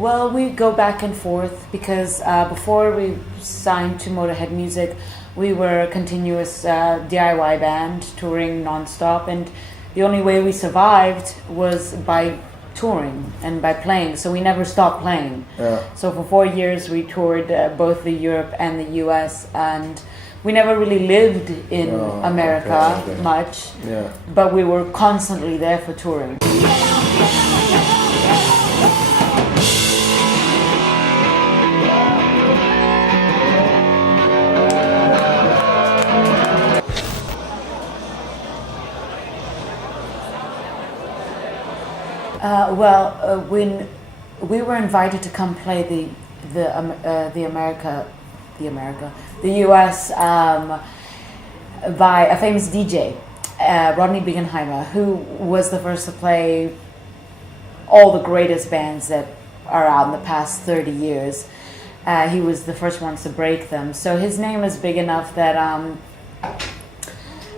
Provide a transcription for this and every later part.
Well, we go back and forth because before we signed to Motorhead Music, we were a continuous DIY band touring non-stop, and the only way we survived was by touring and by playing, so we never stopped playing. Yeah. So for 4 years we toured both the Europe and the US, and we never really lived in America much, but we were constantly there for touring. When we were invited to come play the US by a famous DJ, Rodney Bingenheimer, who was the first to play all the greatest bands that are out in the past 30 years. He was the first ones to break them. So his name is big enough that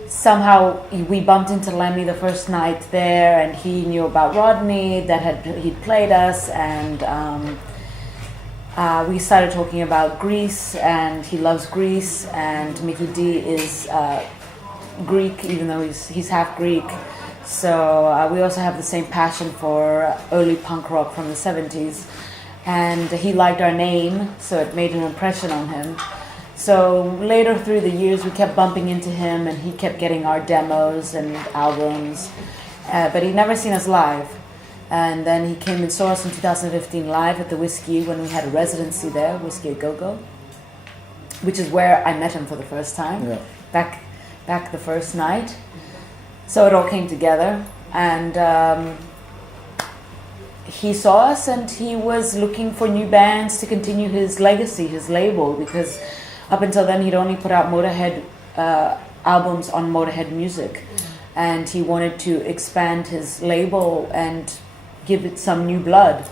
somehow we bumped into Lemmy the first night there, and he knew about Rodney, that he'd played us, and we started talking about Greece, and he loves Greece, and Mickey D is Greek, even though he's half Greek. So we also have the same passion for early punk rock from the 70s, and he liked our name, so it made an impression on him. So later through the years we kept bumping into him, and he kept getting our demos and albums, but he'd never seen us live. And then he came and saw us in 2015 live at the Whiskey when we had a residency there, Whiskey A Go-Go, which is where I met him for the first time, back the first night. So it all came together, and he saw us, and he was looking for new bands to continue his legacy, his label, because up until then he'd only put out Motorhead albums on Motorhead Music, and he wanted to expand his label and give it some new blood.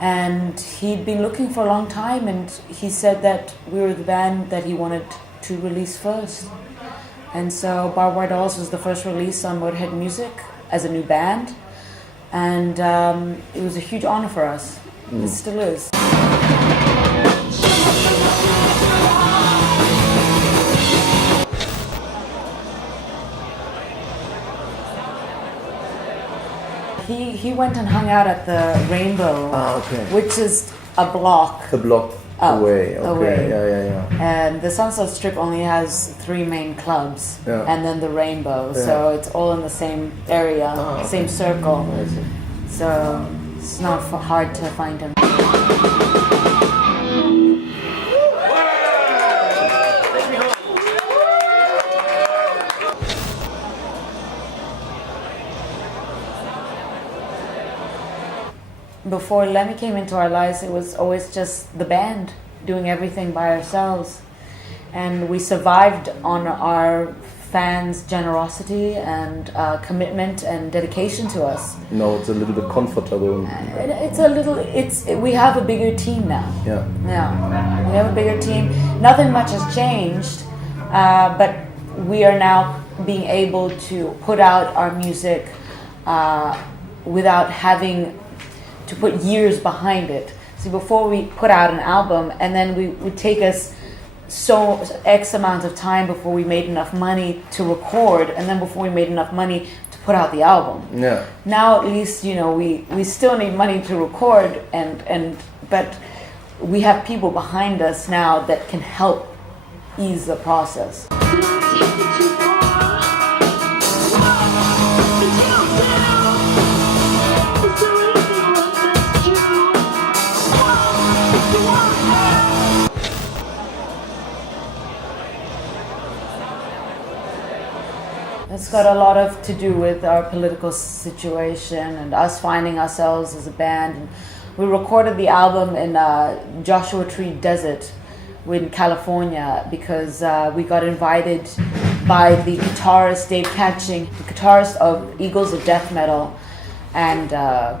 And he'd been looking for a long time, and he said that we were the band that he wanted to release first. And so BARB DOLLS was the first release on Motorhead Music as a new band, and it was a huge honor for us. It still is. He went and hung out at the Rainbow, which is a block. The block away. Okay. Yeah. And the Sunset Strip only has 3 main clubs, and then the Rainbow. So it's all in the same area, same circle. So it's not hard to find him. Before Lemmy came into our lives, it was always just the band doing everything by ourselves, and we survived on our fans' generosity and commitment and dedication to us. No, it's a little bit comfortable. We have a bigger team now. Yeah, we have a bigger team. Nothing much has changed, but we are now being able to put out our music without having to put years behind it. See, before we put out an album, and then we would take us X amount of time before we made enough money to record, and then before we made enough money to put out the album. Yeah. Now at least, we still need money to record, but we have people behind us now that can help ease the process. It's got a lot to do with our political situation and us finding ourselves as a band. And we recorded the album in Joshua Tree Desert in California because we got invited by the guitarist Dave Catching, the guitarist of Eagles of Death Metal and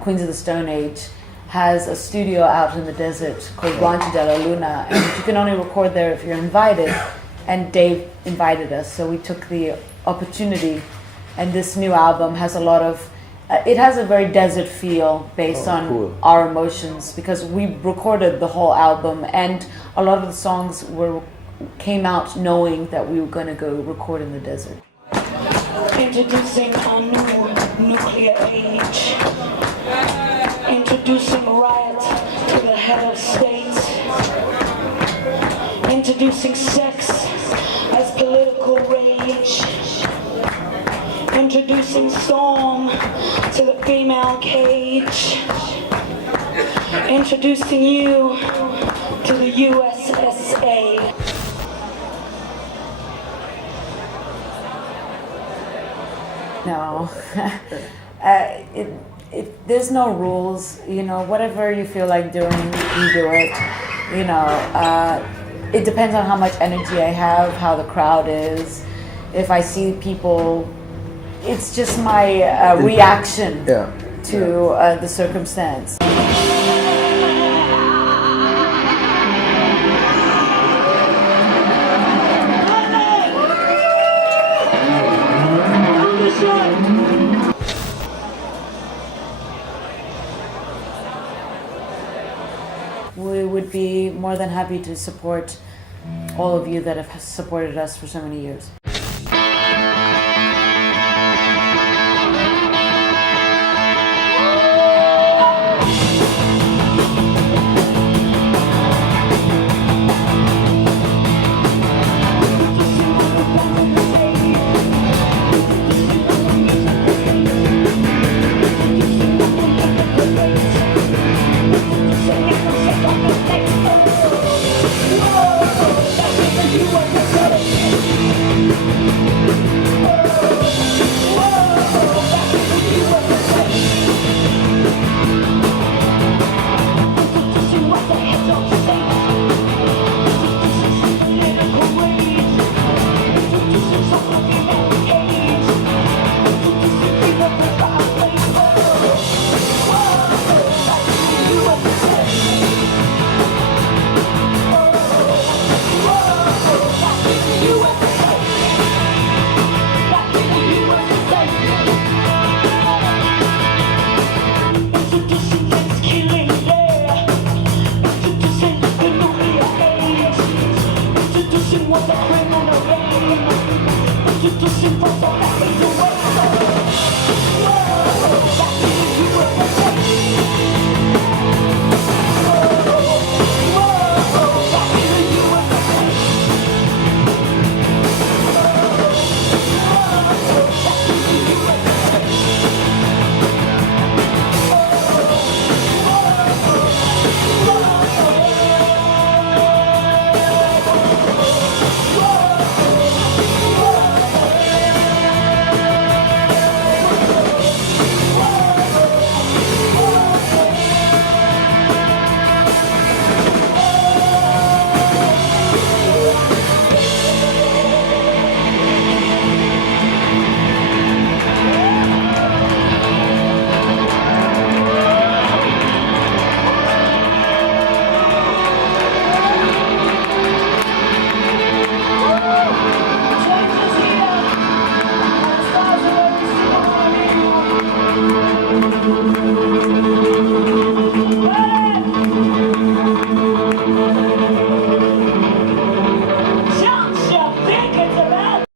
Queens of the Stone Age, has a studio out in the desert called Rancho de la Luna, and you can only record there if you're invited, and Dave invited us, so we took the opportunity. And this new album has a lot of It has a very desert feel based on cool. our emotions, because we recorded the whole album, and a lot of the songs came out knowing that we were going to go record in the desert. Introducing a new nuclear age. Introducing riot to the head of state. Introducing sex as political rage. Introducing storm to the female cage. Introducing you to the USSA. No, there's no rules. You know, whatever you feel like doing, you do it. You know, it depends on how much energy I have, how the crowd is. If I see people, it's just my reaction to the circumstance. We would be more than happy to support all of you that have supported us for so many years.